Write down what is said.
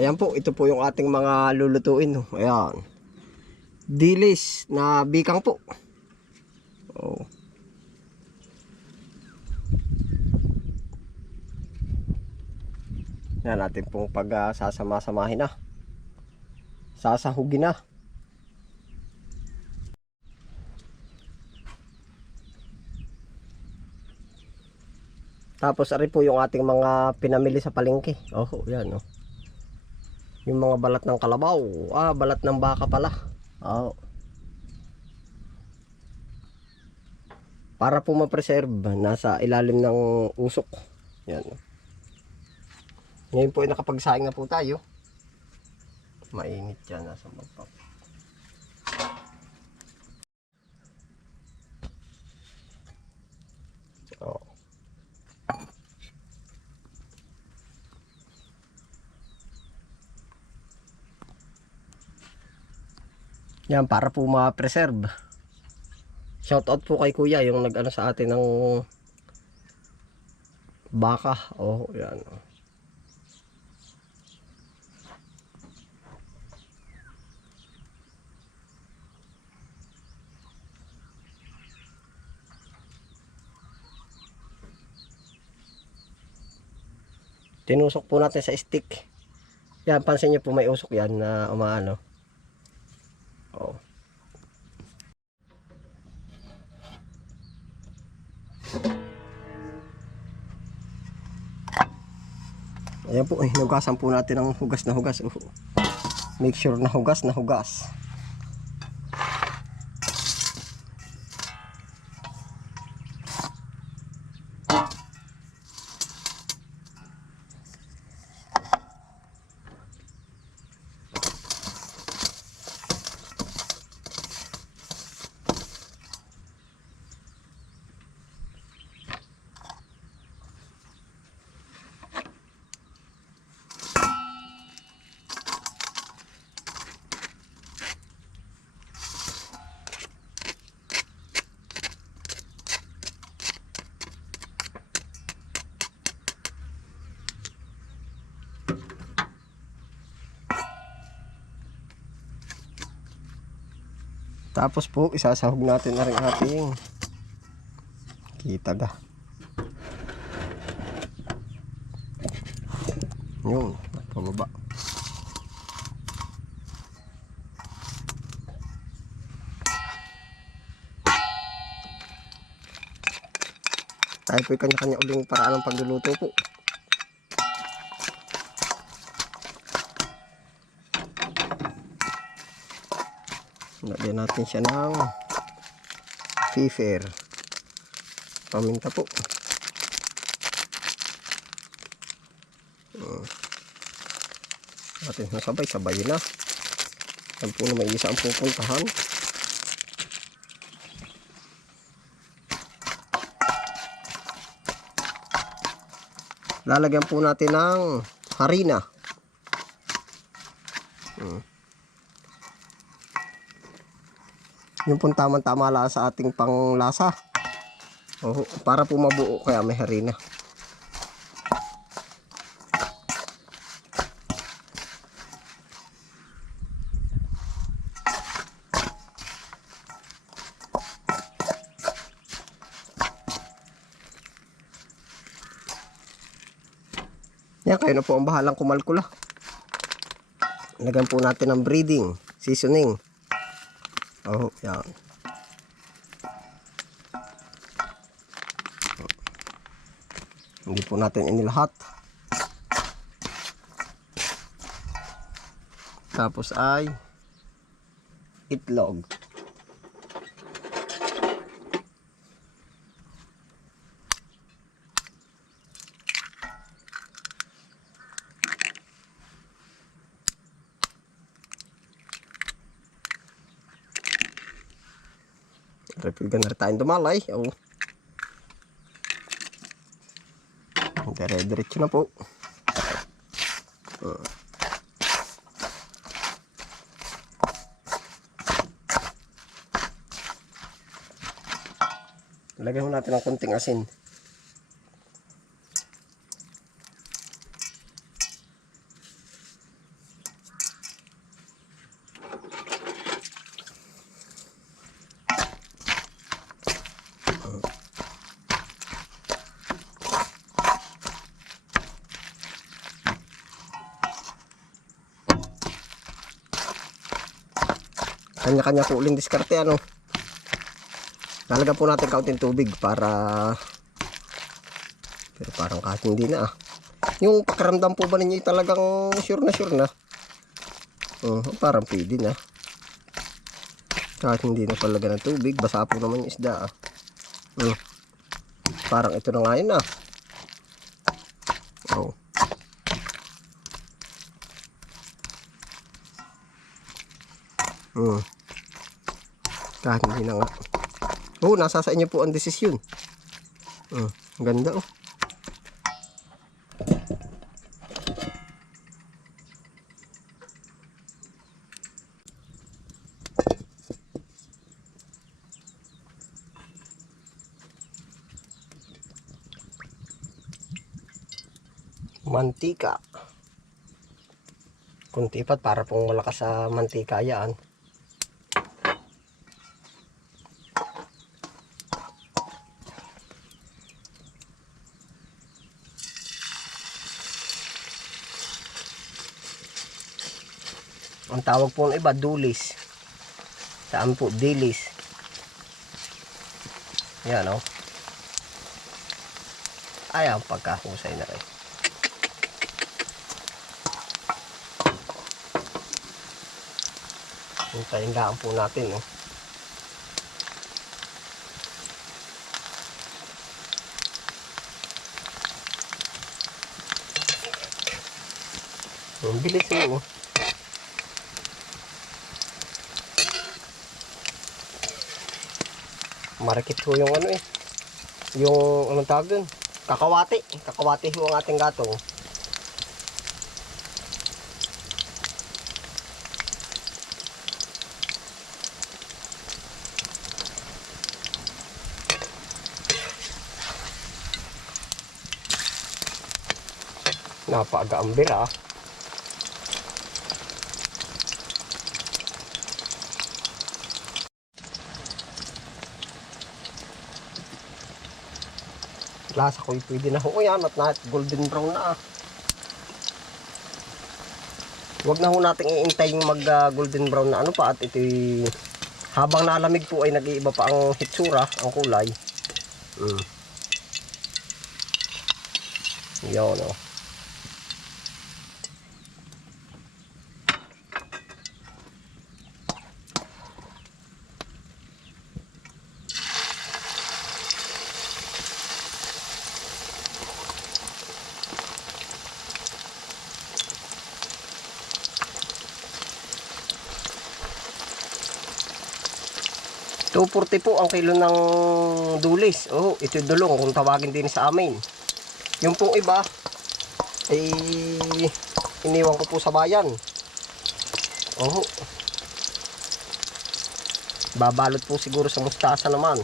Ayan po, ito po yung ating mga lulutuin. No? Ayan. Dilis na bikang po. Oh. Yan natin pong pag uh, sasama-samahin na. Sasahugin na. Tapos ari po yung ating mga pinamili sa palengke. Oh, yan oh. Yung mga balat ng kalabaw. Ah, balat ng baka pala. Oh. Para po ma-preserve, nasa ilalim ng usok. Yan. Ngayon po ay nakapagsaing na po tayo. Mainit yan, nasa magpap. Yan, para po ma-preserve. Shoutout po kay kuya, yung nag-ano sa atin ng baka. Oh, yan. Tinusok po natin sa stick. Yan, pansin nyo po may usok yan na umaano. Oh. Ayan po, eh, hugasan po natin ng hugas na hugas. Oh. Make sure na hugas na hugas. Tapos po, isasahog natin na rin ating kitaga. Yun, pababa. Tayo po kanya-kanya uling paraan ng pagluluto po. Lagyan natin siya ng fifer. Paminta po. Uh, natin nasabay, sabay na. Yan po na may isa ang pupuntahan. Lalagyan po natin ng harina. Hmm. Yung pong tamang-tama lang sa ating panglasa. Oh, para po mabuo kaya may harina. Yan, kayo na po ang bahalang kumalkula. Lagyan po natin ng breeding, seasoning. Oh, yan. Hindi po natin inilahat. Tapos ay itlog. Repigan na tayong dumalay. Oh. Dire-diretso na po. Uh. Lagyan mo natin ng konting asin. Kanya-kanya po uling diskarte ano. Lalagyan po natin kaunting tubig para pero parang kahit hindi na ah. Yung pakiramdam po ba ninyo talagang sure na sure na? Oh, parang pwede na. Kahit hindi na palagyan ng tubig, basa po naman yung isda ah. Hmm. Parang ito na nga yun ah. Oh. Hmm. Kahit hindi na nga. Oh, nasa sa inyo po ang desisyon. Ang ganda oh. Mantika. Kunti pat para pong malakas sa mantika yan. Ang tawag po ng iba, dulis. Sa amin po, dilis. Yan, oh. Ay, ang pagkahusay na rin. Hintayin lang po natin, oh. Ang bilis mo, oh. Marikit ho yung ano eh. Yung anong tawag dun? Kakawati. Kakawati ho ang ating gatong. Napaaga ang Lasa ko pwede na ho yan at na golden brown na. ah. Huwag na ho natin iintay yung mag ah, golden brown na ano pa at ito habang nalamig po ay nag-iiba pa ang hitsura, ang kulay. Mm. Yun oh. Two forty po ang kilo ng dulis. Oh, ito dulong kung tawagin din sa amin. Yung pong iba ay iniwan ko po sa bayan. Oh. Babalot po siguro sa mustasa naman.